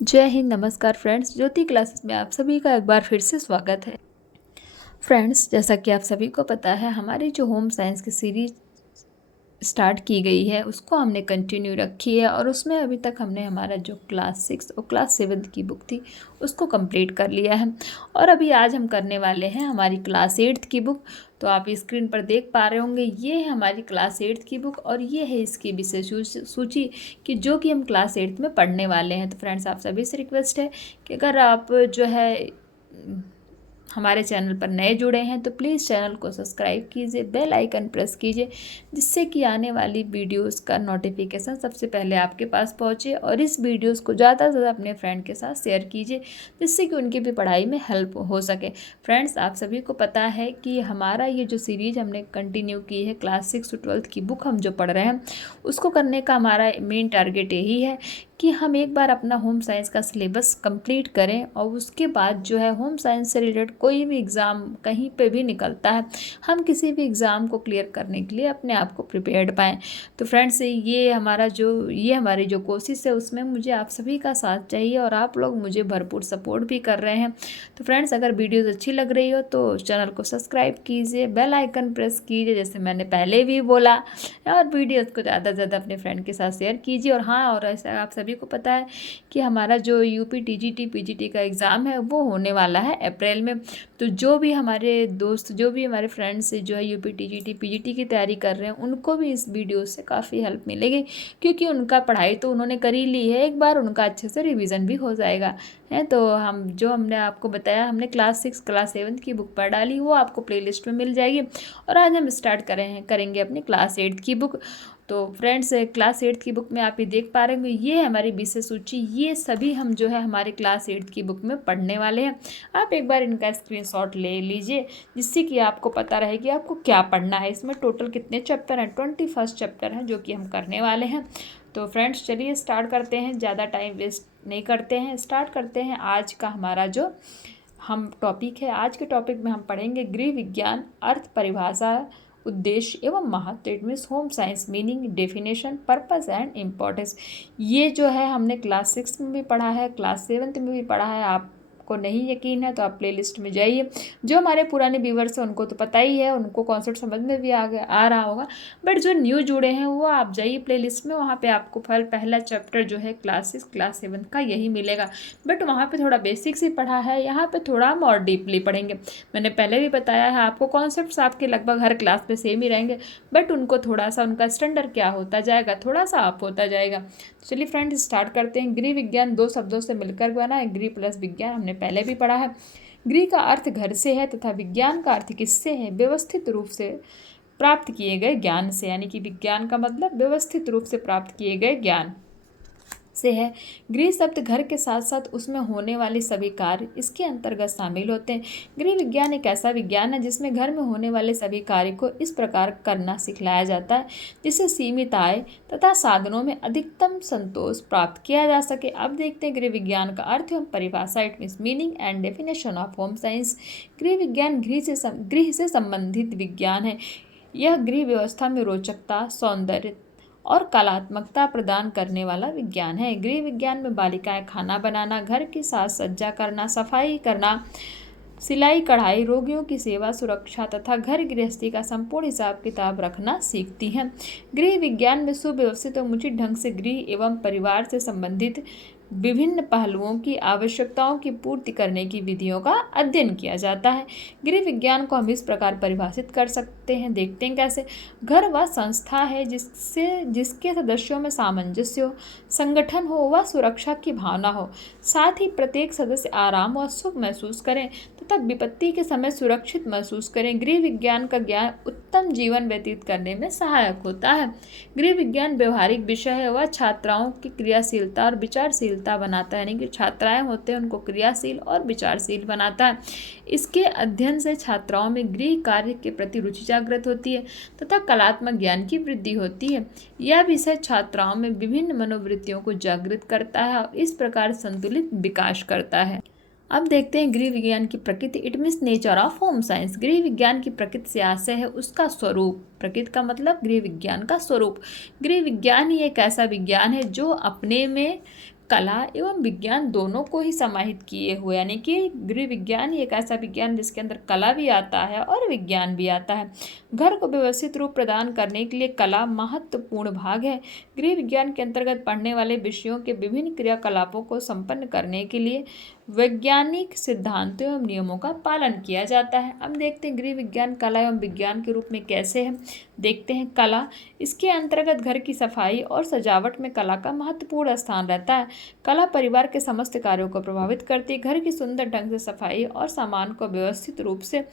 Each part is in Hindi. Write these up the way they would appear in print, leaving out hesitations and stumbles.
जय हिंद, नमस्कार फ्रेंड्स। ज्योति क्लासेस में आप सभी का एक बार फिर से स्वागत है। फ्रेंड्स, जैसा कि आप सभी को पता है, हमारी जो होम साइंस की सीरीज स्टार्ट की गई है उसको हमने कंटिन्यू रखी है और उसमें अभी तक हमने हमारा जो क्लास 6 और क्लास 7 की बुक थी उसको कंप्लीट कर लिया है। और अभी आज हम करने वाले हैं हमारी क्लास 8 की बुक। तो आप स्क्रीन पर देख पा रहे होंगे, ये है हमारी क्लास 8 की बुक और ये है इसकी विषय सूची कि जो कि हम क्लास 8 में पढ़ने वाले हैं। तो फ्रेंड्स, आप सभी से रिक्वेस्ट है कि अगर आप जो है हमारे चैनल पर नए जुड़े हैं तो प्लीज़ चैनल को सब्सक्राइब कीजिए, बेल आइकन प्रेस कीजिए, जिससे कि आने वाली वीडियोस का नोटिफिकेशन सबसे पहले आपके पास पहुंचे। और इस वीडियोस को ज़्यादा से ज़्यादा अपने फ्रेंड के साथ शेयर कीजिए, जिससे कि उनकी भी पढ़ाई में हेल्प हो सके। फ्रेंड्स, आप सभी को पता है कि हमारा ये जो सीरीज हमने कंटिन्यू की है, क्लास 6 to 12 की बुक हम जो पढ़ रहे हैं उसको करने का हमारा मेन टारगेट यही है कि हम एक बार अपना होम साइंस का सिलेबस कंप्लीट करें और उसके बाद जो है होम साइंस से रिलेटेड कोई भी एग्ज़ाम कहीं पे भी निकलता है, हम किसी भी एग्ज़ाम को क्लियर करने के लिए अपने आप को प्रिपेयर्ड पाएँ। तो फ्रेंड्स, ये हमारी जो कोशिश है उसमें मुझे आप सभी का साथ चाहिए और आप लोग मुझे भरपूर सपोर्ट भी कर रहे हैं। तो फ्रेंड्स, अगर वीडियोज़ अच्छी लग रही हो तो चैनल को सब्सक्राइब कीजिए, बेल आइकन प्रेस कीजिए जैसे मैंने पहले भी बोला, और वीडियोज़ को ज़्यादा से ज़्यादा अपने फ्रेंड के साथ शेयर कीजिए। और हाँ, और ऐसा आप सभी को पता है कि हमारा जो यूपी टीजीटी पीजीटी का एग्ज़ाम है वो होने वाला है अप्रैल में। तो जो भी हमारे दोस्त, जो भी हमारे फ्रेंड्स जो है यूपी टीजीटी पीजीटी की तैयारी कर रहे हैं, उनको भी इस वीडियो से काफ़ी हेल्प मिलेगी, क्योंकि उनका पढ़ाई तो उन्होंने कर ही ली है, एक बार उनका अच्छे से रिवीजन भी हो जाएगा है। तो हमने आपको बताया, हमने क्लास 6 क्लास 7 की बुक पढ़ डाली, वो आपको प्लेलिस्ट में मिल जाएगी। और आज हम स्टार्ट करेंगे अपनी क्लास 8 की बुक। तो फ्रेंड्स, क्लास 8 की बुक में आप ये देख पा रहे होंगे, ये है हमारी विषय सूची। ये सभी हम जो है हमारे क्लास 8 की बुक में पढ़ने वाले हैं। आप एक बार इनका स्क्रीनशॉट ले लीजिए, जिससे कि आपको पता रहे कि आपको क्या पढ़ना है। इसमें टोटल कितने चैप्टर हैं? 21 चैप्टर हैं जो कि हम करने वाले हैं। तो फ्रेंड्स, चलिए स्टार्ट करते हैं, ज़्यादा टाइम वेस्ट नहीं करते हैं, स्टार्ट करते हैं आज का हमारा जो हम टॉपिक है। आज के टॉपिक में हम पढ़ेंगे गृह विज्ञान, अर्थ, परिभाषा, उद्देश्य एवं महत्व। It means home science meaning, definition, purpose and importance. ये जो है हमने क्लास 6 में भी पढ़ा है, क्लास 7 में भी पढ़ा है। आपको नहीं यकीन है तो आप प्लेलिस्ट में जाइए। जो हमारे पुराने व्यूवर्स हैं उनको तो पता ही है, उनको कॉन्सेप्ट समझ में भी आ रहा होगा। बट जो न्यू जुड़े हैं वो आप जाइए प्लेलिस्ट में, वहाँ पे आपको पहला चैप्टर जो है क्लास 6 क्लास 7 का यही मिलेगा। बट वहाँ पे थोड़ा बेसिक्स ही पढ़ा है, यहाँ पे थोड़ा हम और डीपली पढ़ेंगे। मैंने पहले भी बताया है आपको, कॉन्सेप्ट्स आपके लगभग हर क्लास में सेम ही रहेंगे, बट उनको थोड़ा सा उनका स्टैंडर्ड क्या होता जाएगा, थोड़ा सा अप होता जाएगा। चलिए फ्रेंड्स, स्टार्ट करते हैं। गृह विज्ञान दो शब्दों से मिलकर बना है। गृह प्लस विज्ञान हमने पहले भी पढ़ा है। गृह का अर्थ घर से है तथा विज्ञान का अर्थ किससे है? व्यवस्थित रूप से प्राप्त किए गए ज्ञान से, यानी कि विज्ञान का मतलब व्यवस्थित रूप से प्राप्त किए गए ज्ञान से है। गृह शब्द घर के साथ साथ उसमें होने वाले सभी कार्य इसके अंतर्गत शामिल होते हैं। गृह विज्ञान एक ऐसा विज्ञान है जिसमें घर में होने वाले सभी कार्य को इस प्रकार करना सिखलाया जाता है जिससे सीमित आय तथा साधनों में अधिकतम संतोष प्राप्त किया जा सके। अब देखते हैं गृह विज्ञान का अर्थ एवं परिभाषा। It means meaning and definition of home science. गृह विज्ञान गृह से संबंधित विज्ञान है। यह गृह व्यवस्था में रोचकता, सौंदर्य और कलात्मकता प्रदान करने वाला विज्ञान है। गृह विज्ञान में बालिकाएं खाना बनाना, घर की साज सज्जा करना, सफाई करना, सिलाई कढ़ाई, रोगियों की सेवा, सुरक्षा तथा घर गृहस्थी का संपूर्ण हिसाब किताब रखना सीखती हैं। गृह विज्ञान में सुव्यवस्थित और उचित ढंग से गृह एवं परिवार से संबंधित विभिन्न पहलुओं की आवश्यकताओं की पूर्ति करने की विधियों का अध्ययन किया जाता है। गृह विज्ञान को हम इस प्रकार परिभाषित कर सकते हैं, देखते हैं कैसे। घर वह संस्था है जिसके सदस्यों में सामंजस्य हो, संगठन हो व सुरक्षा की भावना हो, साथ ही प्रत्येक सदस्य आराम व सुख महसूस करें तथा विपत्ति के समय सुरक्षित महसूस करें। गृह विज्ञान का ज्ञान उत्तम जीवन व्यतीत करने में सहायक होता है। गृह विज्ञान व्यवहारिक विषय है, वह छात्राओं की क्रियाशीलता और विचारशीलता बनाता है, यानी कि छात्राएं होते हैं उनको क्रियाशील और विचारशील बनाता है। इसके अध्ययन से छात्राओं में गृह कार्य के प्रति रुचि जागृत होती है तथा कलात्मक ज्ञान की वृद्धि होती है। यह विषय छात्राओं में विभिन्न मनोवृत्तियों को जागृत करता है और इस प्रकार संतुलित विकास करता है। अब देखते हैं गृह विज्ञान की प्रकृति। It means nature of home science. गृह विज्ञान की प्रकृति से आशय है उसका स्वरूप। प्रकृति का मतलब गृह विज्ञान का स्वरूप। गृह विज्ञान ही एक ऐसा विज्ञान है जो अपने में कला एवं विज्ञान दोनों को ही समाहित किए हुए, यानी कि गृह विज्ञान ही एक ऐसा विज्ञान जिसके अंदर कला भी आता है और विज्ञान भी आता है। घर को व्यवस्थित रूप प्रदान करने के लिए कला महत्वपूर्ण भाग है। गृह विज्ञान के अंतर्गत पढ़ने वाले विषयों के विभिन्न क्रियाकलापों को संपन्न करने के लिए वैज्ञानिक सिद्धांतों एवं नियमों का पालन किया जाता है। अब देखते हैं गृह विज्ञान कला एवं विज्ञान के रूप में कैसे है। देखते हैं कला, इसके अंतर्गत घर की सफाई और सजावट में कला का महत्वपूर्ण स्थान रहता है। कला परिवार के समस्त कार्यों को प्रभावित करती है। घर की सुंदर ढंग से सफाई और सामान को व्यवस्थित रूप से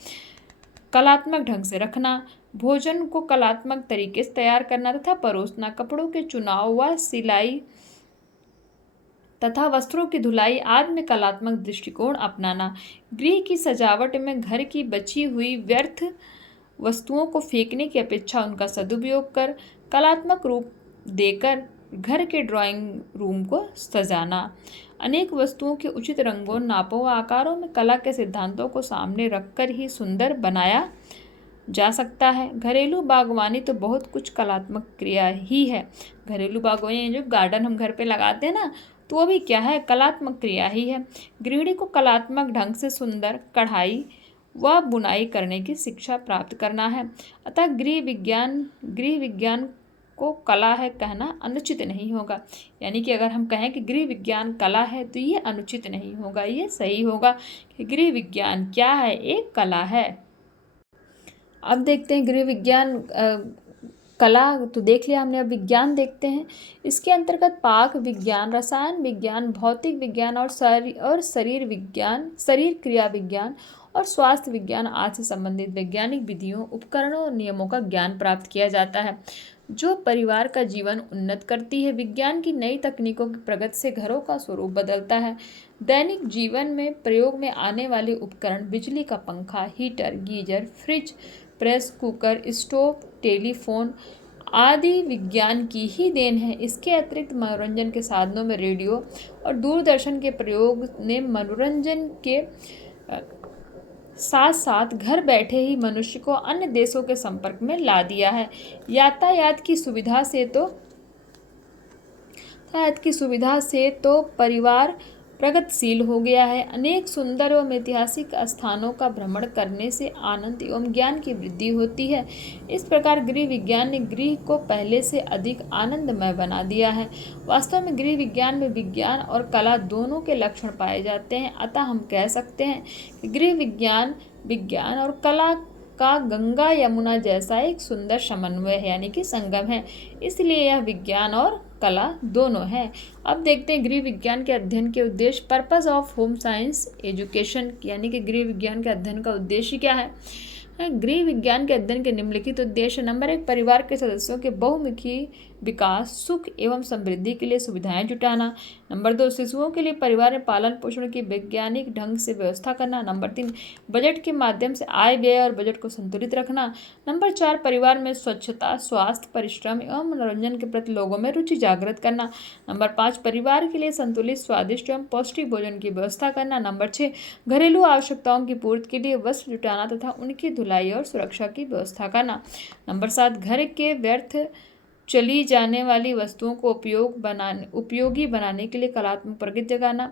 कलात्मक ढंग से रखना, भोजन को कलात्मक तरीके से तैयार करना तथा परोसना, कपड़ों के चुनाव व सिलाई तथा वस्त्रों की धुलाई आदि में कलात्मक दृष्टिकोण अपनाना, गृह की सजावट में घर की बची हुई व्यर्थ वस्तुओं को फेंकने की अपेक्षा उनका सदुपयोग कर कलात्मक रूप देकर घर के ड्राइंग रूम को सजाना, अनेक वस्तुओं के उचित रंगों, नापों व आकारों में कला के सिद्धांतों को सामने रखकर ही सुंदर बनाया जा सकता है। घरेलू बागवानी तो बहुत कुछ कलात्मक क्रिया ही है। घरेलू बागवानी जो गार्डन हम घर पे लगाते हैं ना, तो वो भी क्या है, कलात्मक क्रिया ही है। गृहिणी को कलात्मक ढंग से सुंदर कढ़ाई व बुनाई करने की शिक्षा प्राप्त करना है। अतः गृह विज्ञान को कला है कहना अनुचित नहीं होगा। यानी कि अगर हम कहें कि गृह विज्ञान कला है तो ये अनुचित नहीं होगा, ये सही होगा कि गृह विज्ञान क्या है, एक कला है। अब देखते हैं गृह विज्ञान कला तो देख लिया हमने, अब विज्ञान देखते हैं। इसके अंतर्गत पाक विज्ञान, रसायन विज्ञान, भौतिक विज्ञान और शरीर विज्ञान, शरीर क्रिया विज्ञान और स्वास्थ्य विज्ञान आदि से संबंधित वैज्ञानिक विधियों, उपकरणों और नियमों का ज्ञान प्राप्त किया जाता है, जो परिवार का जीवन उन्नत करती है। विज्ञान की नई तकनीकों की प्रगति से घरों का स्वरूप बदलता है। दैनिक जीवन में प्रयोग में आने वाले उपकरण, बिजली का पंखा, heater, geyser, fridge, press cooker, stove, telephone आदि विज्ञान की ही देन है। इसके अतिरिक्त मनोरंजन के साधनों में रेडियो और दूरदर्शन के प्रयोग ने मनोरंजन के साथ साथ घर बैठे ही मनुष्य को अन्य देशों के संपर्क में ला दिया है। यातायात की सुविधा से तो परिवार प्रगतिशील हो गया है। अनेक सुंदर एवं ऐतिहासिक स्थानों का भ्रमण करने से आनंद एवं ज्ञान की वृद्धि होती है। इस प्रकार गृह विज्ञान ने गृह को पहले से अधिक आनंदमय बना दिया है। वास्तव में गृह विज्ञान में विज्ञान और कला दोनों के लक्षण पाए जाते हैं। अतः हम कह सकते हैं कि गृह विज्ञान और कला का गंगा यमुना जैसा एक सुंदर समन्वय है, यानी कि संगम है। इसलिए यह विज्ञान और कला दोनों है। अब देखते हैं गृह विज्ञान के अध्ययन के उद्देश्य, purpose of home science education, यानी कि गृह विज्ञान के अध्ययन का उद्देश्य क्या है। गृह विज्ञान के अध्ययन के निम्नलिखित उद्देश्य, नंबर 1, परिवार के सदस्यों के बहुमुखी विकास, सुख एवं समृद्धि के लिए सुविधाएं जुटाना। नंबर 2, शिशुओं के लिए परिवार में पालन पोषण की वैज्ञानिक ढंग से व्यवस्था करना। नंबर 3, बजट के माध्यम से आय व्यय और बजट को संतुलित रखना। नंबर 4, परिवार में स्वच्छता, स्वास्थ्य, परिश्रम एवं मनोरंजन के प्रति लोगों में रुचि जागृत करना। नंबर 5, परिवार के लिए संतुलित, स्वादिष्ट एवं पौष्टिक भोजन की व्यवस्था करना। नंबर 6, घरेलू आवश्यकताओं की पूर्ति के लिए वस्त्र जुटाना तथा उनकी धुलाई और सुरक्षा की व्यवस्था करना। नंबर 7, घर के व्यर्थ चली जाने वाली वस्तुओं को उपयोगी बनाने के लिए कलात्मक प्रगति जगाना।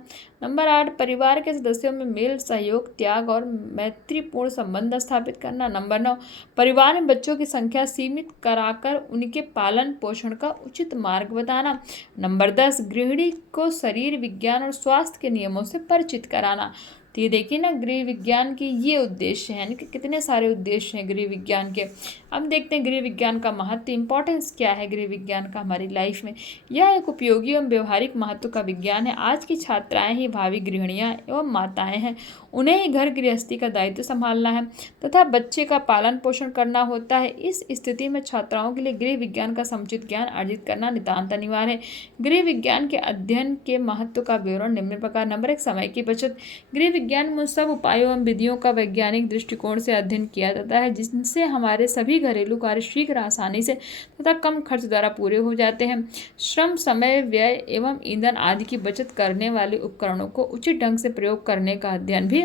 नंबर 8, परिवार के सदस्यों में मेल, सहयोग, त्याग और मैत्रीपूर्ण संबंध स्थापित करना। नंबर 9, परिवार में बच्चों की संख्या सीमित कराकर उनके पालन पोषण का उचित मार्ग बताना। नंबर 10, गृहिणी को शरीर विज्ञान और स्वास्थ्य के नियमों से परिचित कराना। तो ये देखिए ना, गृह विज्ञान के ये उद्देश्य हैं, यानी कि कितने सारे उद्देश्य हैं गृह विज्ञान के। अब देखते हैं गृह विज्ञान का महत्व, इंपॉर्टेंस क्या है गृह विज्ञान का हमारी लाइफ में। यह एक उपयोगी एवं व्यवहारिक महत्व का विज्ञान है। आज की छात्राएं ही भावी गृहिणियां एवं माताएं हैं। उन्हें ही घर गृहस्थी का दायित्व संभालना है तथा बच्चे का पालन पोषण करना होता है। इस स्थिति में छात्राओं के लिए गृह विज्ञान का समुचित ज्ञान अर्जित करना नितांत अनिवार्य है। गृह विज्ञान के अध्ययन के महत्व का विवरण निम्न प्रकार। नंबर 1, समय की बचत। गृह विज्ञान में उन सब उपायों एवं विधियों का वैज्ञानिक दृष्टिकोण से अध्ययन किया जाता है जिनसे हमारे सभी घरेलू कार्य शीघ्र, आसानी से तथा कम खर्च द्वारा पूरे हो जाते हैं। श्रम, समय, व्यय एवं ईंधन आदि की बचत करने वाले उपकरणों को उचित ढंग से प्रयोग करने का अध्ययन भी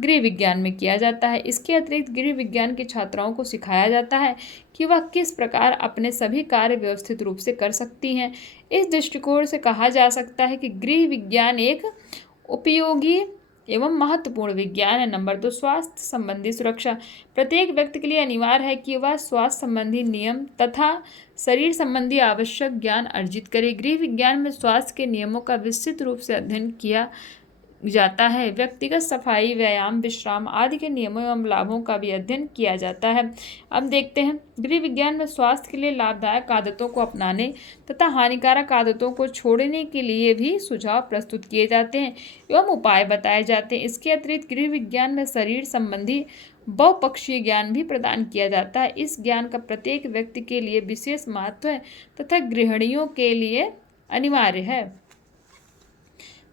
गृह विज्ञान में किया जाता है। इसके अतिरिक्त गृह विज्ञान के छात्राओं को सिखाया जाता है कि वह किस प्रकार अपने सभी कार्य व्यवस्थित रूप से कर सकती हैं। इस दृष्टिकोण से कहा जा सकता है कि गृह विज्ञान एक उपयोगी एवं महत्वपूर्ण विज्ञान है। नंबर 2, स्वास्थ्य संबंधी सुरक्षा। प्रत्येक व्यक्ति के लिए अनिवार्य है कि वह स्वास्थ्य संबंधी नियम तथा शरीर संबंधी आवश्यक ज्ञान अर्जित करे। गृह विज्ञान में स्वास्थ्य के नियमों का विस्तृत रूप से अध्ययन किया जाता है। व्यक्तिगत सफाई, व्यायाम, विश्राम आदि के नियमों एवं लाभों का भी अध्ययन किया जाता है। अब देखते हैं गृह विज्ञान में स्वास्थ्य के लिए लाभदायक आदतों को अपनाने तथा हानिकारक आदतों को छोड़ने के लिए भी सुझाव प्रस्तुत किए जाते हैं एवं उपाय बताए जाते हैं। इसके अतिरिक्त गृह विज्ञान में शरीर संबंधी बहुपक्षीय ज्ञान भी प्रदान किया जाता है। इस ज्ञान का प्रत्येक व्यक्ति के लिए विशेष महत्व है तथा गृहिणियों के लिए अनिवार्य है।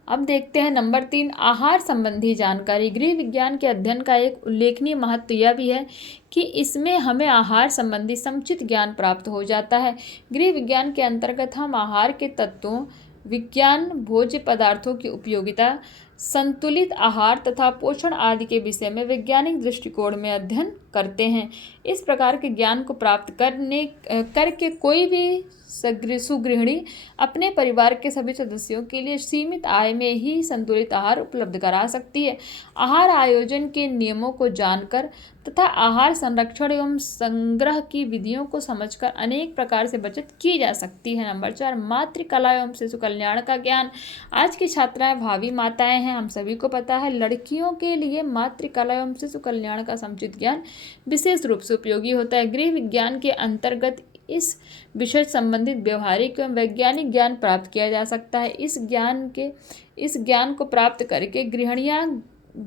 अब देखते हैं नंबर 3, आहार संबंधी जानकारी। गृह विज्ञान के अध्ययन का एक उल्लेखनीय महत्व यह भी है कि इसमें हमें आहार संबंधी समुचित ज्ञान प्राप्त हो जाता है। गृह विज्ञान के अंतर्गत हम आहार के तत्वों, विज्ञान, भोज्य पदार्थों की उपयोगिता, संतुलित आहार तथा पोषण आदि के विषय में वैज्ञानिक दृष्टिकोण में अध्ययन करते हैं। इस प्रकार के ज्ञान को प्राप्त करके कोई भी सुगृहिणी अपने परिवार के सभी सदस्यों के लिए सीमित आय में ही संतुलित आहार उपलब्ध करा सकती है। आहार आयोजन के नियमों को जानकर तथा आहार संरक्षण एवं संग्रह की विधियों को समझकर अनेक प्रकार से बचत की जा सकती है। नंबर 4, मातृकला एवं शिशु कल्याण का ज्ञान। आज की छात्राएं भावी माताएं हैं। हम सभी को पता है लड़कियों के लिए मातृकला एवं शिशु कल्याण का समुचित ज्ञान विशेष रूप से उपयोगी होता है। गृह विज्ञान के अंतर्गत इस विषय संबंधित व्यवहारिक एवं वैज्ञानिक ज्ञान प्राप्त किया जा सकता है। इस ज्ञान को प्राप्त करके गृहिणियां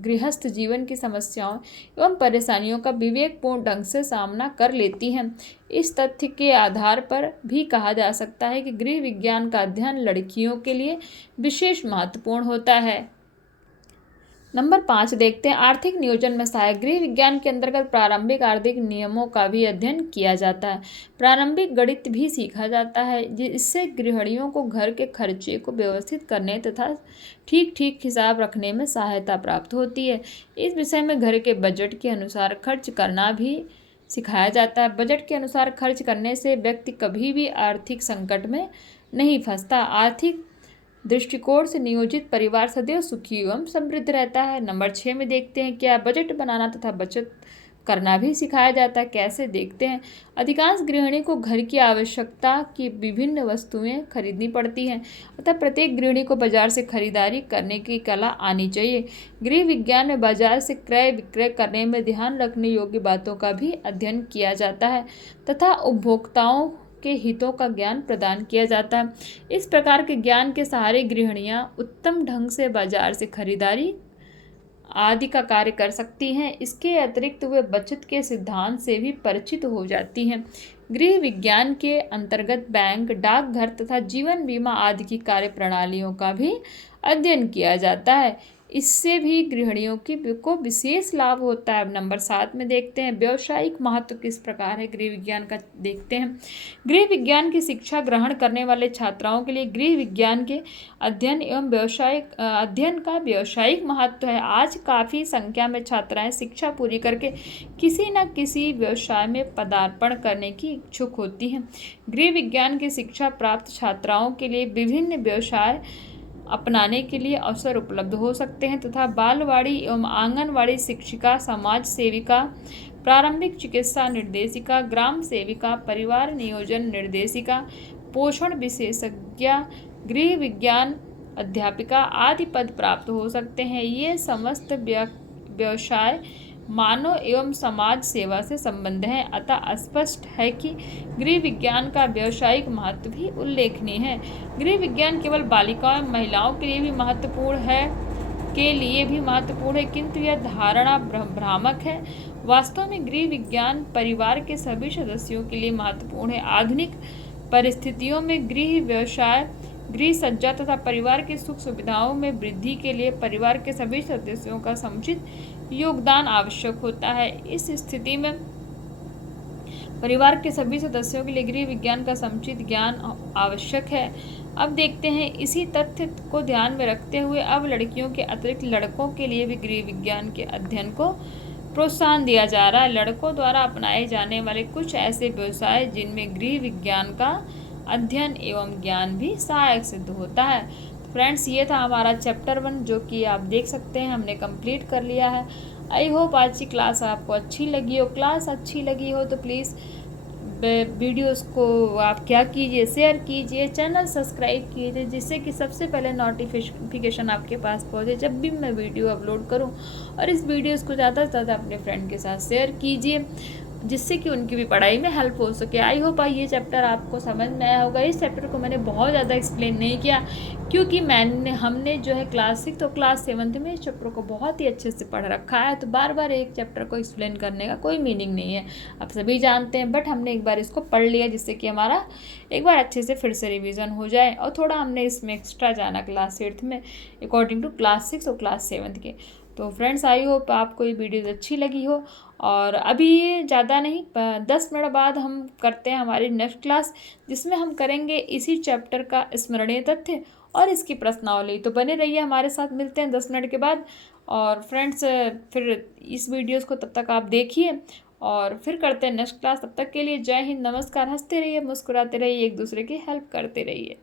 गृहस्थ जीवन की समस्याओं एवं परेशानियों का विवेकपूर्ण ढंग से सामना कर लेती हैं। इस तथ्य के आधार पर भी कहा जा सकता है कि गृह विज्ञान का अध्ययन लड़कियों के लिए विशेष महत्वपूर्ण होता है। नंबर 5 देखते हैं आर्थिक नियोजन में सहायक। गृह विज्ञान के अंतर्गत प्रारंभिक आर्थिक नियमों का भी अध्ययन किया जाता है। प्रारंभिक गणित भी सीखा जाता है जिससे गृहिणियों को घर के खर्चे को व्यवस्थित करने तथा ठीक हिसाब रखने में सहायता प्राप्त होती है। इस विषय में घर के बजट के अनुसार खर्च करना भी सिखाया जाता है। बजट के अनुसार खर्च करने से व्यक्ति कभी भी आर्थिक संकट में नहीं फंसता। आर्थिक दृष्टिकोण से नियोजित परिवार सदैव सुखी एवं समृद्ध रहता है। नंबर 6 में देखते हैं क्या बजट बनाना तथा बचत करना भी सिखाया जाता है। कैसे देखते हैं। अधिकांश गृहिणी को घर की आवश्यकता की विभिन्न वस्तुएं खरीदनी पड़ती हैं अतः प्रत्येक गृहिणी को बाजार से खरीदारी करने की कला आनी चाहिए। गृह विज्ञान में बाजार से क्रय विक्रय करने में ध्यान रखने योग्य बातों का भी अध्ययन किया जाता है तथा उपभोक्ताओं के हितों का ज्ञान प्रदान किया जाता है। इस प्रकार के ज्ञान के सहारे गृहिणियां उत्तम ढंग से बाजार से खरीदारी आदि का कार्य कर सकती हैं। इसके अतिरिक्त वे बचत के सिद्धांत से भी परिचित हो जाती हैं। गृह विज्ञान के अंतर्गत बैंक, डाकघर तथा जीवन बीमा आदि की कार्य प्रणालियों का भी अध्ययन किया जाता है। इससे भी गृहिणियों को विशेष लाभ होता है। अब नंबर 7 में देखते हैं व्यावसायिक महत्व किस प्रकार है गृह विज्ञान का देखते हैं। गृह विज्ञान की शिक्षा ग्रहण करने वाले छात्राओं के लिए गृह विज्ञान के अध्ययन का व्यावसायिक महत्व है। आज काफ़ी संख्या में छात्राएं शिक्षा पूरी करके किसी न किसी व्यवसाय में पदार्पण करने की इच्छुक होती हैं। गृह विज्ञान की शिक्षा प्राप्त छात्राओं के लिए विभिन्न व्यवसाय अपनाने के लिए अवसर उपलब्ध हो सकते हैं तथा बालवाड़ी एवं आंगनवाड़ी शिक्षिका, समाज सेविका, प्रारंभिक चिकित्सा निर्देशिका, ग्राम सेविका, परिवार नियोजन निर्देशिका, पोषण विशेषज्ञ, गृह विज्ञान अध्यापिका आदि पद प्राप्त हो सकते हैं। ये समस्त व्यवसाय मानव एवं समाज सेवा से संबंध है अतः स्पष्ट है कि गृह विज्ञान का व्यावसायिक महत्व भी उल्लेखनीय है। गृह विज्ञान केवल बालिकाओं एवं महिलाओं के लिए भी महत्वपूर्ण है किंतु यह धारणा भ्रामक है। वास्तव में गृह विज्ञान परिवार के सभी सदस्यों के लिए महत्वपूर्ण है। आधुनिक परिस्थितियों में गृह व्यवसाय गृह सज्जा तथा परिवार की सुख सुविधाओं में वृद्धि के लिए परिवार के सभी सदस्यों का समुचित योगदान आवश्यक होता है। इस स्थिति में परिवार के सभी सदस्यों के लिए गृह विज्ञान का समुचित ज्ञान आवश्यक है। अब देखते हैं, इसी तथ्य को ध्यान में रखते हुए अब लड़कियों के अतिरिक्त लड़कों के लिए भी गृह विज्ञान के अध्ययन को प्रोत्साहन दिया जा रहा है। लड़कों द्वारा अपनाए जाने वाले कुछ ऐसे व्यवसाय जिनमें गृह विज्ञान का अध्ययन एवं ज्ञान भी सहायक सिद्ध होता है। फ्रेंड्स, ये था हमारा चैप्टर 1, जो कि आप देख सकते हैं हमने कंप्लीट कर लिया है। आई होप आज की क्लास आपको अच्छी लगी हो। क्लास अच्छी लगी हो तो प्लीज़ वीडियोस को आप क्या कीजिए, शेयर कीजिए, चैनल सब्सक्राइब कीजिए, जिससे कि सबसे पहले नोटिफिकेशन आपके पास पहुंचे जब भी मैं वीडियो अपलोड करूं। और इस वीडियोस को ज़्यादा से ज़्यादा अपने फ्रेंड के साथ शेयर कीजिए, जिससे कि उनकी भी पढ़ाई में हेल्प हो सके। आई होप ये चैप्टर आपको समझ में आया होगा। इस चैप्टर को मैंने बहुत ज़्यादा एक्सप्लेन नहीं किया, क्योंकि हमने जो है क्लास 6 तो क्लास 7 में इस चैप्टर को बहुत ही अच्छे से पढ़ रखा है, तो बार बार एक चैप्टर को एक्सप्लेन करने का कोई मीनिंग नहीं है, आप सभी जानते हैं। बट हमने एक बार इसको पढ़ लिया, जिससे कि हमारा एक बार अच्छे से फिर से रिविज़न हो जाए, और थोड़ा हमने इसमें एक्स्ट्रा जाना क्लास 8 में अकॉर्डिंग टू क्लास 6 और क्लास 7 के। तो फ्रेंड्स, आई होप आपको ये वीडियोज़ अच्छी लगी हो। और अभी ज़्यादा नहीं, 10 मिनट बाद हम करते हैं हमारी नेक्स्ट क्लास, जिसमें हम करेंगे इसी चैप्टर का स्मरणीय तथ्य और इसकी प्रश्नावली। तो बने रहिए हमारे साथ, मिलते हैं 10 मिनट के बाद। और फ्रेंड्स, फिर इस वीडियोज़ को तब तक आप देखिए और फिर करते हैं नेक्स्ट क्लास। तब तक के लिए जय हिंद, नमस्कार। हंसते रहिए, मुस्कुराते रहिए, एक दूसरे की हेल्प करते रहिए।